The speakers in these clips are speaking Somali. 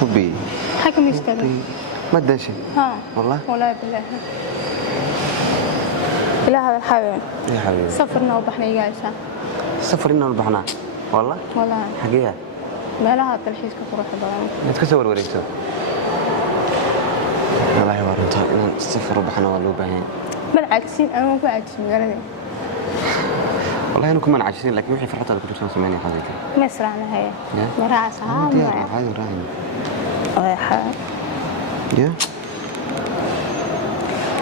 حبي حكم يستاهل. ما ادري ها والله ولا بالله لا هذا الحبيب يا حبيبي سفرنا وبحنا جالسة سفرنا وربحنا والله والله حقيقة ما لها تلحيس كروح بلان تكسر وريتو والله ورنت السفر وربحنا ولا باهين بالعكسين أنا مو بالعكسين قالوا والله أنا كمان عايشين لكن وحي فرحتها كنت شو سمعني حاجة مسرعنا هي مرا صعب هاي راهن يا حبيبي يا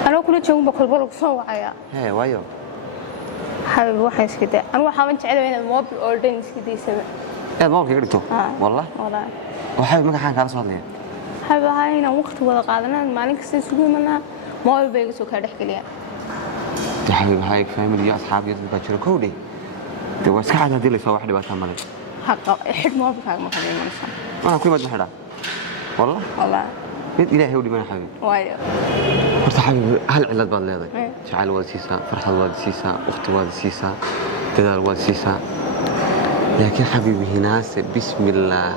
أنا كل شيء بقول بقولك صوّع يا هاي وايو حبيبي واحد كده أنا وحاول أنت على وين الموبل أوردنس كده يسمع يا ما بقى قلتو والله وحابب ما كان صوت لي حبيبي هاي أنا وقت ولا قادنا ما لك سيسوي منا موبل بيجسو كده حكي يا حبيبي هاي فاميلي يا أصحابي بتشرو كودي تو بس قاعد هدي لي سوا واحدة بس عملت حق حد موبل كان ما خلينا نصام أنا كل ما تنحرى والله بيت إلهي ودي ما حبيبي وايد horta xabiib hal cilad baad leedahay jacayl waad siisaa farxad waad siisaa waqti waad siisaa dadaal waad siisaa laakiin xabiibi hinaase bismillaah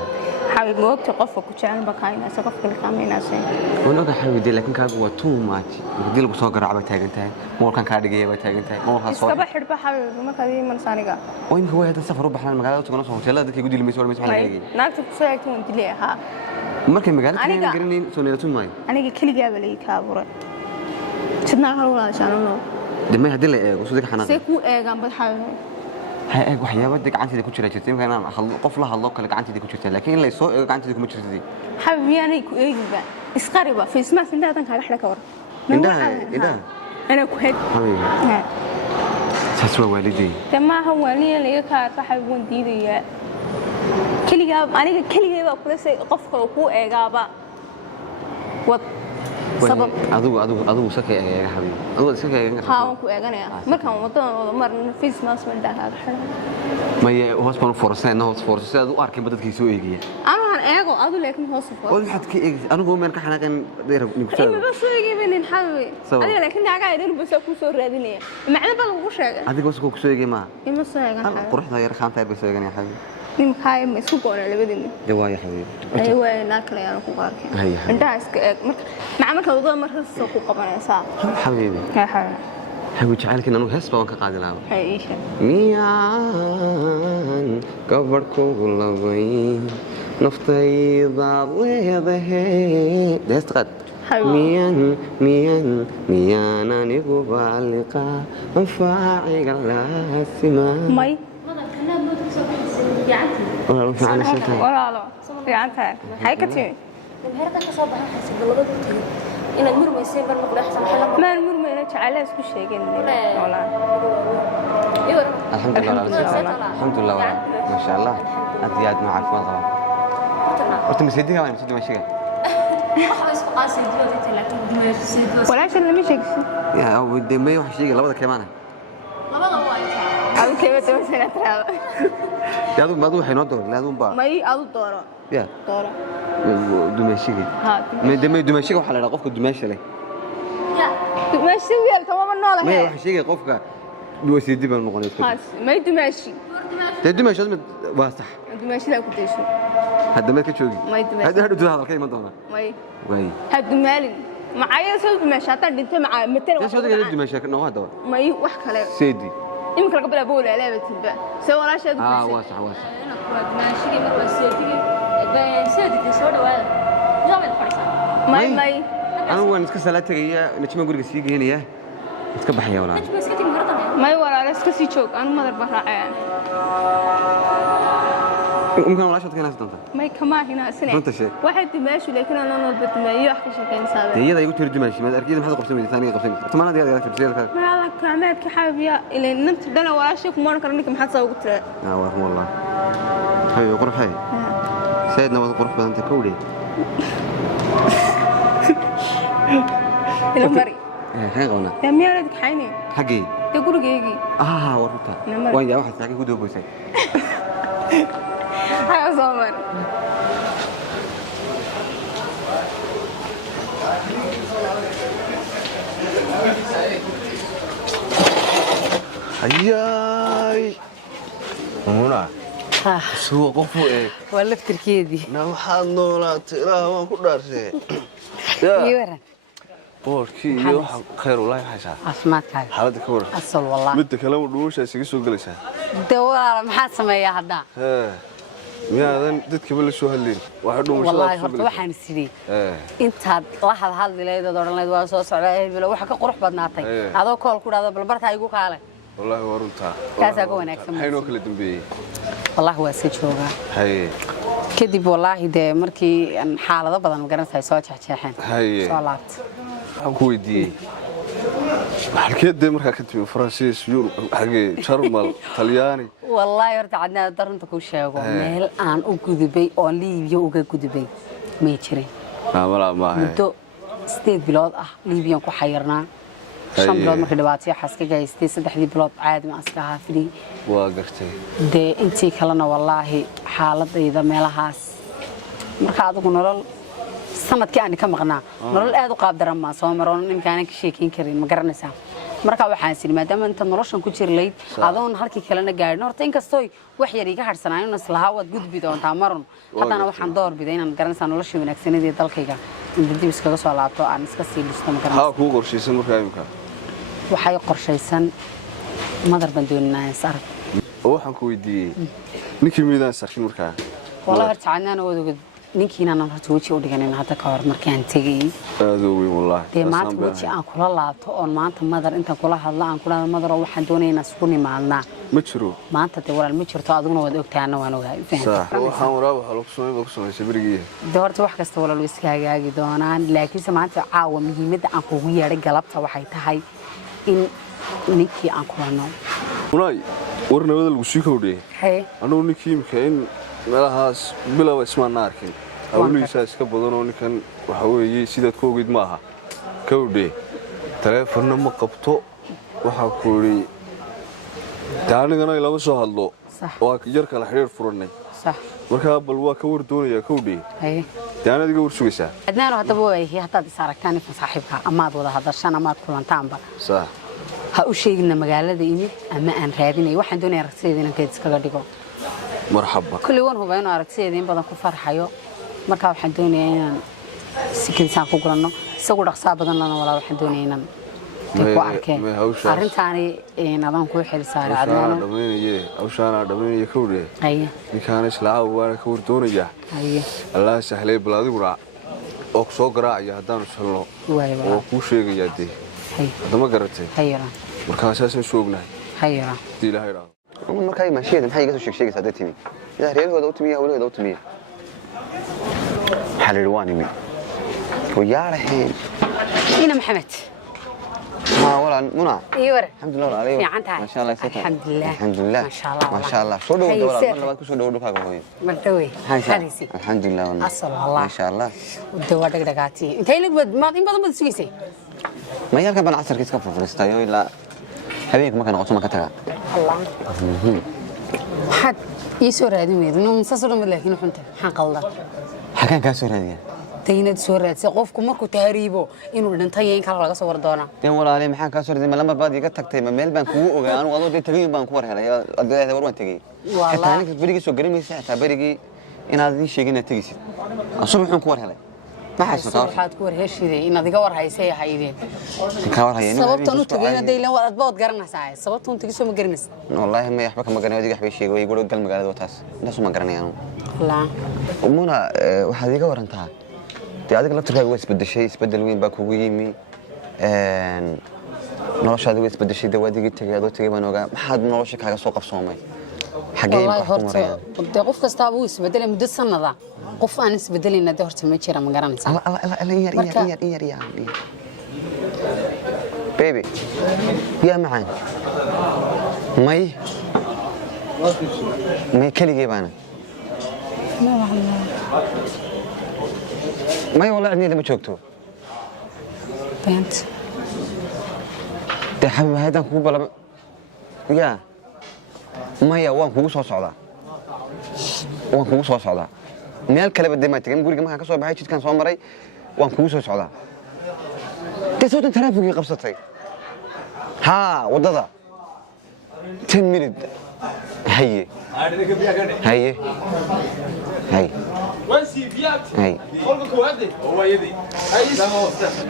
حبيبي وقت قفة كشان بكاينا سقف كل كامينا سين وانا أقول حبيبي لكن كاغو waa too much hadii lagu soo garaaco bay taagan tahay moolkan ka dhigay bay taagan tahay moolka soo iska baxir ba xabiibi ma kadii man saaniga oo imka way hada safar u baxnaan magaalada tugana soo hoteelada dadkay gudil meesho meesho xalay naagta ku soo eegtay dilay ha markay magaalada ka garaneen soo neelato maay aniga kaliya balay ka abuuray sidna hal walaal shaanno damay hadii la eego soo xanaaq see ku eegan bad xabiibi ha eeg waxyaabo gacanteeda ku jira jirtay imka inaan qof la hadlo kale gacanteeda ku jirtay laakiin la soo eego gacanteeda kuma jirtay حبيبي أنا كويجبا إسقاربا في اسمه سندها تنك على حلا كور إنده أنا كهد ساسوا والدي تما هو اللي يكار فحبون ديدي كل جاب أنا كل جاب بس قف كوكو إجابة سبب أدو سكي يا حبيبي أدو سكي يا ها كو إجانا مركم مر في اسمه سندها على حلا ما هي هوسبان فورسين نهوس فورسين أدو أركي بدك يسوي يجي eego adu laakiin hoos u oo maxad ka eegay anigu meel ka xanaaqan deer nigusoo ima bas soo eegay been xawi adiga laakiin daaga ay dhanba soo ku soo raadinaya macna bal ugu sheegay adiga soo ku soo eegay ma ima soo eegan quruxda yar khaanta ay soo eegan ya xawi nimkaay ma isku goona labadin jawaay xawi ay way naakala yar ku qaarkeen inta iska eeg marka wadada marka soo ku qabanaysa xawibi ha xawi حبيبي جعلك إنه هس بوان كقاعد لعبه. عيشة. ميان كبركو غلبين نفطي ضاوي ذهي دستقد. ميان أنا بعلقة انفاعي قلا السماء. ماي. والله فعلا شيء. ولا لا. يعنتها. هاي كتير. المهرة كان صباح حسب الله إن المرمى يسيبر مقول أحسن حلا ما المرمى أنا تعالى اسكو شيء ولا الحمد لله الحمد لله ما شاء الله أزياد مع الفضل أنت مسيدي ولا مسيدي ماشي ولا شيء اللي مشيك يا أو بدي ما يوحش شيء لبضة كمان أو كيف تمسنا ترى يا دوب ما دوب حينودر لا دوب با ما أو دورة يا دورة دمشق ما دمشق وحلا لا قفك دمشق لي يا دمشق ويا تمام النوع ما يوحش شيء قفك بوسيدي بالمقنط ما يدمشق تدمشق لازم واضح دمشق لا كنت شو هذا ما كتشوقي ما يدمشق هذا هذا الكلمة دونا ما هذا مالي معايا صوت دمشق أنت مع متر يا شو هذا دمشق إنه هذا ما يوحك لا سيدي يمكن قبل أقول لا بتبع سوى لا شيء واسع أنا كنت ماشي مرة سيدي سيدي صورة ولا جامد فرصة ما أنا هو نسكت سلاتة نتشمع قولك سيجي هنا يا نسكت بحياة ولا أنت بس كتير مرة ما ولا نسكت سيشوك أنا ما أدري بحرق ممكن ولا شو تكلم أنت ما كمان هنا سنة واحد دمشق لكن أنا نضبط ما يحكي شيء كان سابق هي ذا يقول دمشق ما أكيد ما حد قبسمي ثانية قبسمي ثمانية دقائق تبصير كذا ما لك كعماد كحابية إلى نمت دنا واشك وما نكرنيك محط صوت له والله هاي غرف هاي سيدنا والغرف بدن تكولي المري هاي غونا يا ميرك حيني حقي تقول جيجي ورطة وين يا واحد حقي كده بوسي هاي أصور أياي منى سوق قفوة ولا في تركيدي نوحاد نولات لا ما كل دارسي يورن بوركي يوح خير والله حسا عصمات هاي حالتك كور أصل والله بدك كلام دوش هسه سوق جلسة دوا ما سميها هذا يا دتك بل شو هالليل واحد والله horta waxaan sidii intaad la hadleedo dooranleed waa soo socdaa bilo waxa ka qurux badnaatay adoo kool ku dhaado bal barta igu kaale والله ورنتا كاسا كو wanaagsan حينو kala dambeeyay والله waa si jooga hay kadib wallahi de markii aan xaalado badan garanayay soo jeexjeexeen soo laabta waxaan ku weydiiyay halkeed markaa ka timi Faransiis Yurub xagee Jarmal Talyaani والله horta cadna darunta ku sheego meel aan u gudubay oo Liibiya uga gudubay ma jirin ma muddo 8 bilood ah Liibiyan ku xayirnaa 5 bilood markii dhibaato xaska gaystay 3 bilood caadi ma aska haafidi waa gartay de intii kalena wallahi xaaladayda meelahaas marka adigu nolol sanadkii aan ka maqnaa nolol aad u qaab daran ma soo maroon ninkaan ka sheekin karin ma garanaysaa marka waxaan siin maadaama inta noloshan ku jirleyd adoon halkii kalena gaadhin horta inkastoo wax yar iga harsanaayo islaha wad gudbi doontaa maron haddana waxaan door biday inaan garanaysaa noloshii wanaagsaneed ee dalkayga in dib iskaga soo laabto aan iska sii dhisto ma garanaysaa ku qorshaysan markaa imka waxay qorshaysan madar bandoonaa sarf waxaan ku weydiiyay ninkii miidaan sarkin markaa والله ارتعنا ودود ninkiina aan horta waji u dhiganin hadda ka hor markaan tagay aad u weyn wallahi de maanta waji aan kula laabto oo maanta madar inta kula hadla aan kula madar waxaan doonaynaa isku nimaadna ma jiro maanta de walaal ma jirto adiguna wad ogtaana waan ogahay waxaan waraab waxa lagu soo barigiye de horta wax kasta walaal iska hagaagi doonaan laakiin maanta caawa muhiimadda aan kugu yeeray galabta waxay tahay in ninkii aan kulano unay warnawada lagu sii kowdhay anuu ninkii imka in meelahaas bilow ismaan arkin awliisa iska badan oo ninkan waxa weeye sidaad ku ogid maaha kowdhay telefoonna ma qabto waxa ku yiri taanigana lama soo hadlo waa yar kala xiriir furanay صح marka bal waa ka war doonaya kowdhay taanadiga war sugaysaa adnaano hadaba way hadda saaragtaan in saaxiibka amaad wada hadashan amaad kulantaanba صح ha u sheegina magaalada imid ama aan raadinay waxaan doonayaa aragtida inaan keed iskaga dhigo marxaba kulli wan huba inaan aragtida in badan ku farxayo marka waxaan doonayaa inaan sikirsan ku gurano isagu dhaqsaa badan lana wala waxaan doonayaa inaan ku arkeen arintaani nadaan ku xil saaray adnaano dhameeyay awshaana dhameeyay kowdhay aye ninkaan islaa waana ka war doonaya aye allah sahlay balaadigura oo soo garaacaya hadaan salno oo ku sheegaya de hadama garatay hayra markaas aan shoognahay hayra ilaahay raad markay maashiyada maxay iga soo sheegaysaa dadtimi ila reerahooda u timiya hawlahooda u timiya xalilwaani mi ويارحين هنا محمد ولا منى ايوه الحمد لله عليك ما شاء الله الحمد لله الحمد لله ما شاء الله شو دو ولا ما كسو دو كاغو ملتوي حاليسي الحمد لله والله اصل والله ما شاء الله ودوا دغدغاتي انت لك ما ان بدل سويسي ما يالك بن عصر كيس كفر فرستايو الا هبيك ما كان قصو ما كتغا الله حد يسور هذه ميد انه مسسر لكن حنت حان قلدا حكان كاسور هذه تيناد soo raadsi qofku markuu tahriibo inuu dhintay in kala laga soo war doona teen walaalahay maxaan ka soo raadin ma lama baad iga tagtay ma meel baan kugu ogaa anu wado tagay baan ku war helay adeeyada war waan tagay wallahi aniga berigi soo garimaysa ta berigi inaad ii sheegina tagisid asoo wuxuu ku war helay waxaad ku war heshiday in adiga war haysay haydeen ka war hayeen sababta uu tagayna deelan wad bood garanaysaa sababta uu tagiso ma garanaysaa wallahi ma yaxba kama garanay adiga waxbay sheegay way gal magaalada wataas intaas ma garanayaan la umuna waxaad iga warantaa adiga laftirkaaga way isbedel weyn baa kugu yimi noloshaada way isbedeshay dawaadiga tagay adoo tagay baan ogaa maxaad nolosha kaaga soo qabsoomay xagee ku marayaan de qof kasta uu isbedelay muddo sanada qof aan isbedelina de horta ma jira ma garanaysaa yar baby yaa macaan may kaligay baana ما والله عندي لما شوكتو بنت ده حبيبي هذا كوب ولا يا ما يا وان كوب صعدا وان كوب صعدا ميل كله بدي ما تجي نقول ما كان صوب هاي كان صوب مري وان كوب صعدا ده صوت ترافيق قبصتي ها وضدا 10 minute هي هي هي هي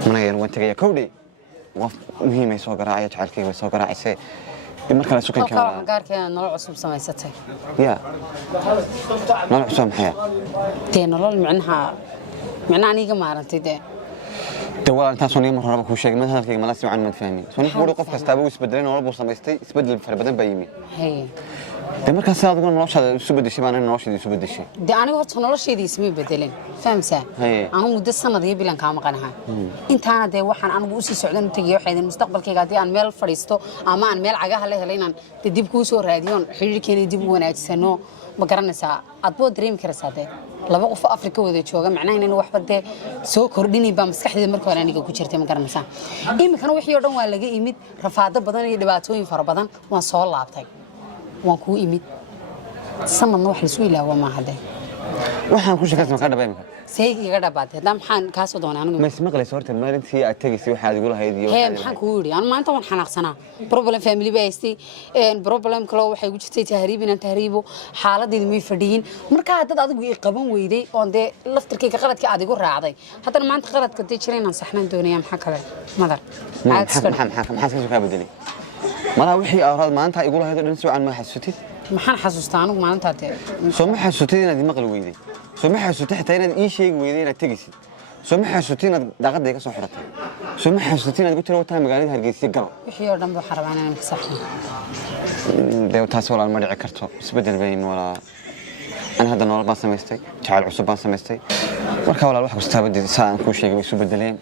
من هي وانت جاي كودي مهم يسوق راعي جعلك يسوق راعي سي marka la sukan kala gaarkeena nolol cusub samaysatay ya nolol cusub maxay teen nolol macnaha aniga maarantay dawal inta soo neemo raba ku sheegay hadalkayga ma la sii aan fahmin soo neemo qof kasta uu isbedelay nolol buu samaystay isbedel fara badan baa yimi hay marka saad ugu noloshaada isu bedeshay baan noloshaada isu bedeshay aniga horta nolosheedii isma bedelin fahamsaa anigu muddo sanad iyo bilan ka maqanahay intaana de waxaan anigu u sii socdan tagay waxaydan mustaqbalkayga hadii aan meel fadhiisto ama aan meel cagaha la helaynan dib ku soo raadiyoon xiriirkeena dib u wanaagsano ma garanaysaa aad boo dareemi karaysaa de laba qof Afrika wada jooga macnaheedu inuu waxba de soo kordhinay ba maskaxdeeda markii hore aniga ku jirtay ma garanaysaa imikana wixii oo dhan waa laga imid rafaado badan iyo dhibaatooyin fara badan waan soo laabtay waan ku imid sanadna wax la soo ilaawa ma haday waxaan ku shaqaysan ka dhabeemka saygiga dhabaatay dam maxaan ka soo doonay anigu ma ismaqlayso horta maalintii aad tagaysay waxaad igu lahayd iyo maxaan ku yiri aan maanta waan xanaaqsanaa problem family baystay problem kale waxay ugu jirtay tahriib inaan tahriibo xaaladeedu may fadhiyin marka dad adigu ay qaban weyday oo de laftirkayga qaladkii aad igu raacday haddana maanta qaladka de jireen aan saxnaan doonaya maxaa kale madar maxaa ka bedelay mala wixii aad maanta igu lahayd dhan soo aan ma xasuustid maxaan xasuustaa anigu maalinta soo ma xasuustid inaad maqal weyday soo ma xasuustid xitaa inaad ii sheegi weyday inaad tagaysid soo ma xasuustid inaad daaqada ka soo xiratay soo ma xasuustid inaad ku tiro wata magaalada Hargeysa gal wixii oo dhan buu xarabaan inaan ka saxno taas walaal ma dhici karto isbedel bayn walaa أنا هذا النور بان سميستي تعال عصب بان سميستي marka walaal wax kasta badii saan ku sheegay isu bedeleen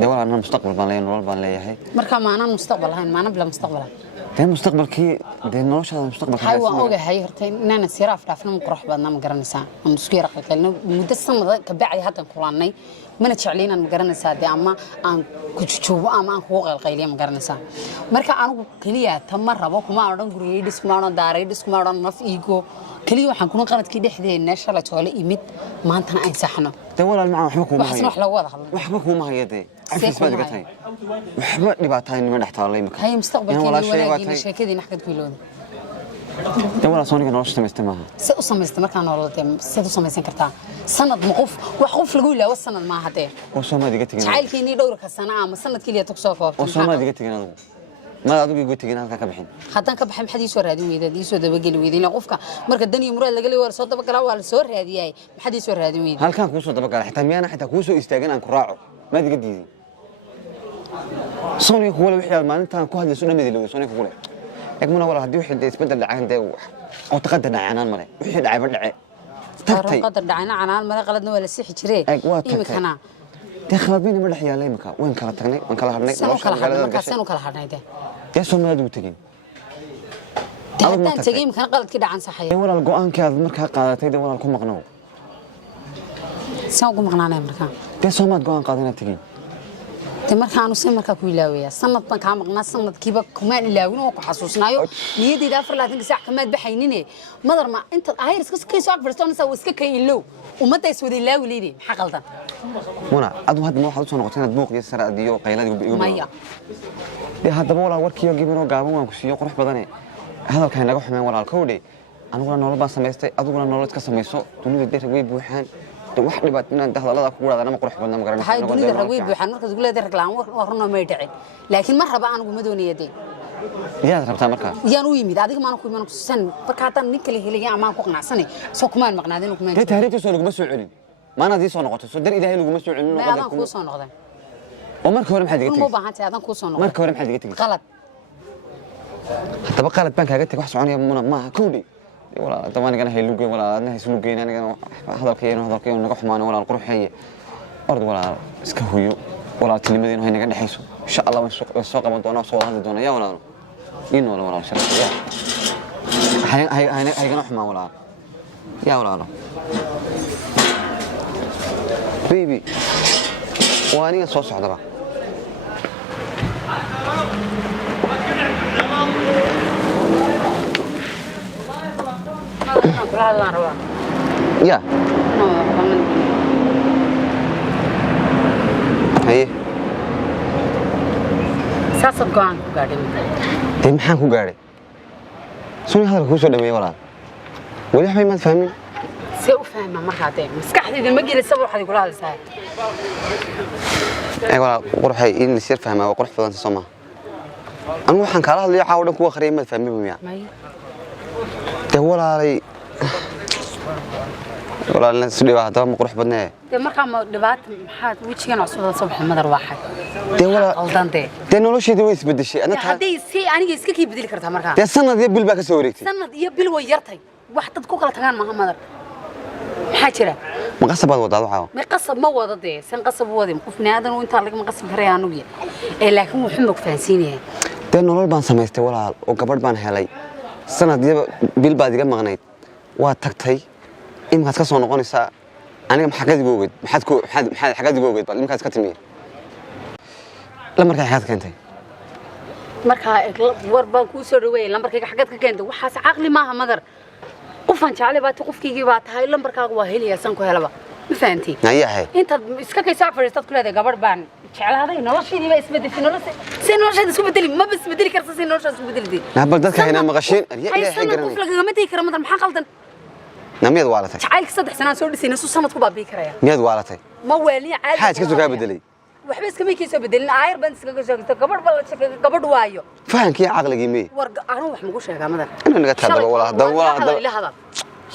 dawal aan mustaqbal baan leeyahay nolol baan leeyahay marka ma aanan mustaqbal ahayn ma aanan bila mustaqbal teen mustaqbalkii de noloshaada mustaqbalka hay waan ogahay horta inaan siraaf dhaafno qurux badna ma garanaysaa aan isku yara qalqalno muddo sanad ka bacay hadan kulaanay mana jecleen aan ma garanaysaa de ama aan ku jujuubo ama aan ku qalqayliyo ma garanaysaa marka anigu kaliya tamar rabo kuma oran guriyay dhismo aan daaray dhismo aan naf iigo kaliya waxaan kuna qaladkii dhexdeena shalay toole imid maantana aan saxno dawal ma waxba kuma hayo wax la wada hadlo waxba kuma hayade afis baad gatay waxba dhibaatayni ma dhaxtaalay marka hay mustaqbalkii wanaagii sheekadii naxkad ku ilowday dawal sooniga nolosha sameystay maaha si u sameystay marka nololta sida u sameysan kartaa sanad maqof wax qof lagu ilaawo sanad ma hadee oo Soomaaliga tagay jacaylkiini dhowr ka sana ama sanadkii liya tag soo koobtay oo Soomaaliga tagay adigu ما أدوك يقول تجينا هالك كبحين. حتى كبحين حد يسور هذه ويدا يسور ده بقول ويدا لا قفك مركز الدنيا مراد لقلي ورا صوت بقى لا سور هذه هاي ما حد يسور هذه ويدا. هل كان كوسو تبقى حتى ميانا حتى كوسو يستاجن عن كراعه ما أدري قديدي. صوني هو اللي بيحيل ما أنت كوه هذا سنة مدلوه صوني هو. يكمل ورا هدي وحده يسبدل العين ده أو تقدر عنان مرة وحده عبر العين. تقدر عنان مرة غلطنا ولا سيح شري. إيه مكانه. تخلط بينا مرة حيالي مكان وين كلا تغني وين كلا هرني. سنو كلا هرني ده. يا سوما دو تجين. هذا تجين كان قلت كده عن صحيح. ولا القوان كذا مركها قادتي ده ولا الكم مقنوع. سوق مقنعنا مركها. يا سوما القوان قادنا تجين. تمركها أنا سمر كويلاوية سنة كام مقنع سنة كيبا كمان لاوين وحسوسنا يو نيدي دافر لكن ساعة كمان بحينيني مدر ما أنت هاي رسكس كي ساق فرستون نسوي سك كيلو ومتى يسوي لاوي ليدي حقلتا. منا أدو هاد مو حدث نقطين البوق يسرع ديو قيلات يقول. مايا. هذا مولا وركي يجيب منو قابو وانكسي يقرح بدني هذا كان لقوا حمام ولا الكودي أنا ولا نولد بس سميستي أدو ولا نولد كسميسو تقولي الدير ويب وحان واحد باتنا دخل الله كورا أنا ما قرح بدنا مقرن هاي دنيا الرويب وحان مركز تقول هذا ركلام وخرنا ما يدعي لكن مرة بقى أنا قمدوني يدي يا ربطة مركا يا نوي ميد هذيك ما نكوي ما نكسن بكاتا نكلي هلي يا ما كوقنا سنة سو كمان مقنادين وكمان تي تهريتي سو لقمة سعودي ما أنا دي سو نقطة سو در إلهي لقمة سعودي لا أنا كوي سو نقطة ومرك ورم حد يقتل مو بهانتي هذا كوي سو نقطة مرك ورم حد يقتل غلط حتى بقى قالت بنك هقتك واحد سعودي ما كودي ولا طبعا أنا هي لوجي ولا أنا هي سلوجي أنا هذا كيان نقح معنا ولا القروح هي أرض ولا سكهويو ولا تلميذين هاي نقدر نحسه إن شاء الله والسوق مدونا صور هذا دونا يا ولا إنه ولا شيء يا هاي نقح مع ولا يا ولا بيبي وأنا صوص عذبة يا هي ساسب قان قاعدين تمحن كو قاعد سوني هذا كوسو دمي ولا ولي حبي ما تفهمين سي افهمها مرخاتين مسكحدي ما جيل السبب waxaad kula hadlaysaa ay wala qurxay in sir fahmaa waa qurx badan Soomaa anu waxaan kala hadlayaa caaw dhan ku akhriyo ma fahmin miya te walaalay sidii waa hadaba ma qurx badnaa te markaa ma dhibaato maxaad wajigan cusubada subax madar waxay te wala qaldante te nolosheedu way isbedeshay hadii si aniga iska kii bedeli kartaa markaa te sanad iyo bil baa ka soo wareegtay sanad iyo bil way yartay wax dad ku kala tagaan ma madar maxaa jira ma qasabaad wadaad waxa ما قصب ما وضده سن قصب وضي قفنا هذا وانت لك ما قصب فريا نويا لكن وحمك فانسينيه te nolol baan samaystay walaal oo gabadh baan helay sanadiyada bil baad iga maqnayd waa tagtay imkaas ka soo noqonaysaa aniga maxaqadigoogid maxaad xaqadigoogid bal imkaas ka timiyay la markay xaqad keentay marka war baan ku soo dhaweeyay lambarkayga xaqad ka keentay waxaas aqli maaha madar qofan jacayl baad qofkayga baa tahay lambarkaaga waa heliyaa san ku helaba ma fahanti nayahay inta iska kaysaa fariistad ku leedahay gabadh baan jeclaaday nolosheedii ba isbedeshay nolosheeda isku bedeli ma isbedeli karto si nolosheeda isku bedeli nabal dadka hayna maqashiin ilaahay garan qof laga ma tii kara madar maxaa qaldan namiyad waalatay jacaylka 3 sano soo dhisayna soo sanad ku baabii karaya miyad waalatay ma weeliya caadi xaaj ka soo ka bedelay waxba iska ma kiisoo bedelin aayar baan iska sheegtay gabadh bal gabadh waayo fahankii aqligii mee war anu wax magu sheegaa madar inuu naga taadaba wala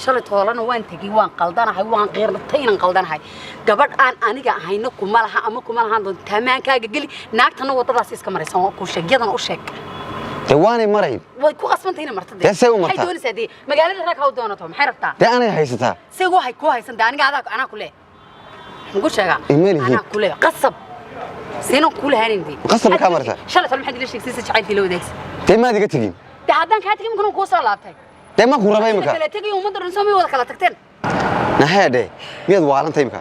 shalay toolana waan tagay waan qaldanahay waan qeyrtay inaan qaldanahay gabadh aan aniga ahayna kuma laha ama kuma lahaan doon tamaankaaga gali naagtana wadadaas iska maraysan ku sheegyadana u sheeg tawaani maray way ku qasbantay inay martay taasay u martay hay doonaysaa magaalada rag haw doonato maxay rabtaa de anay haysataa say waxay ku haysan aniga anaa ku leeyahay magu sheegaa anaa ku leeyahay qasab سينو كل هانيندي قصب كاميرته شلت المحد ليش يكسس جعل في لودكس تما دي كتجين هادان كاتك ممكن كو سو لابتay تما ku rabay imka kala tagay uma daran soo wada kala tagteen nahaade miyad waarantay imka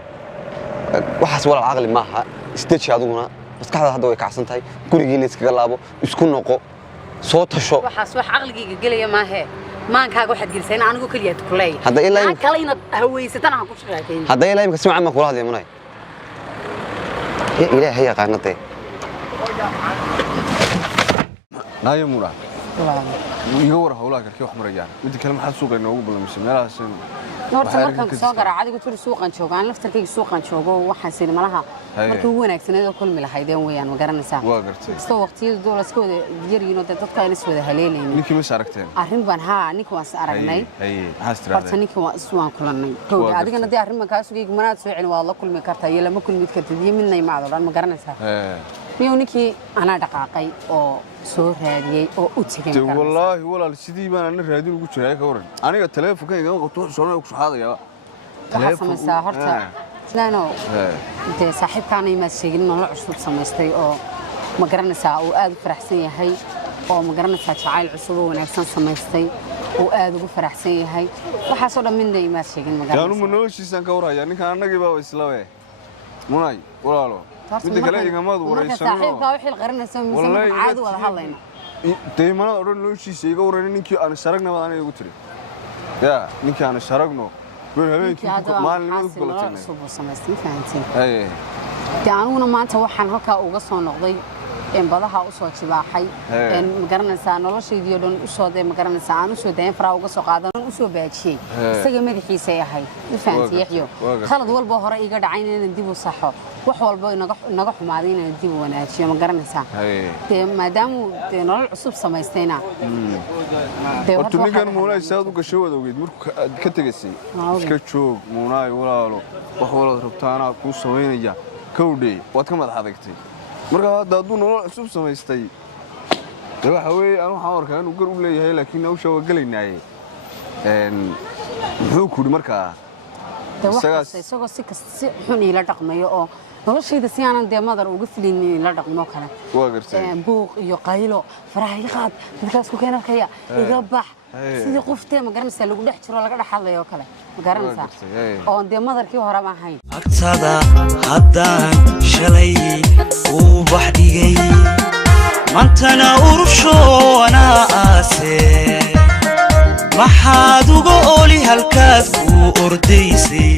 waxaas walaal aqli maaha istaji aduguna maskaxda hadda way kacsan tahay gurigiina iskaga laabo isku noqo soo tasho waxaas wax aqligayga galaya maahe maankaaga waxaad gelisay anigu kaliya kulay hadda ilaa kala ina haweysatan aan ku shaqeeyay hadda ilaa imka si macaan kula hadlay munay يا إلهي يا قانتي نايا مراد يقور هؤلاء كيف حمريان ودي كلام حد سوق إنه أقول لهم سميرها سن horta markaan soo garaa adigu tur suuqan joogaan laftarkayga suuqan joogo waxaan siin malaha markii ugu wanaagsaneed oo kulmi lahaydeen weeyaan ma garanaysaa waa gartay isto waqtiyada dowladka wada yariino dadka ay iswada haleelayeen ninkii ma aragteen arrin baan ninka waan aragnay maxaa tiraahday horta ninka waan iswaan kulanay kowda adigana dee arrin baan kaa sugayay manaad soo celin waa la kulmi kartaa iyo lama kulmi kartid iyo midna ma adoon ma garanaysaa miyo ninkii ana dhaqaaqay oo soo raadiyay oo u tagay wallaahi walaal sidii baan ana raadin ugu jiray ka waran aniga taleefankayga qabto soo ku xaadaya taleefanka horta sidano inta saaxiibkaana ma sheegin nolol cusub samaystay oo ma garanaysaa oo aad u faraxsan yahay oo ma garanaysaa jacayl cusub oo wanaagsan samaystay oo aad ugu faraxsan yahay waxa soo dhaminay ma sheegin ma garanaysaa yaanu noloshiisan ka waraya ninka anagii baa islaawe munay walaalo midda kale igamaad wareysano saaxiibka wixii qarinayso miisaan caadi wada hadlayna deemanada oo dhan noloshiisa iga wareyn ninkii aan sharagna baan aniga ugu tiri ya ninkii aan sharagno weer habeenkii maalinimada ku kala tagnay soo samaystay fahantiin taanuna maanta waxaan halka uga soo noqday badaha u soo jibaaxay ma garanaysaa nolosheedii oo dhan u soo day ma garanaysaa aan u soo dayn faraa uga soo qaadan u soo baajiyay isaga madaxiisa ay ahayd fahantii yaxyo khalad walba hore iga dhacay inaan dib u saxo wax walba naga xumaaday inaan dib u wanaajiyo ma garanaysaa maadaama nolol cusub samaystayna horta ninkan muunay saad u gashay wada ogeyd markuu ka tagaysay iska joog muunay walaalo wax walaad rabtaana ku sameynaya kowdhay waad ka madax adagtay marka hadda hadduu nolol cusub samaystay dee waxa weeye aan waxaan arkaa inuu gar u leeyahay laakiin hawsha waa gelaynaaye muxuu ku yidhi markaa isagoo si kasta si xun iila dhaqmayo oo noloshayda si aanan dee madar uga filaynin iila dhaqmo kale waa gartay buuq iyo qaylo faraha iga qaad dadkaas ku keen arkaya iga bax sidii qoftee ma garanaysaa lagu dhex jiro laga dhex hadlayo kale ma garanaysaa oo dee madarkii hore ma ahayn agtada haddaan shalay uu bax dhigay mantana urushoona aase maxaad uga oli halkaad ku ordaysay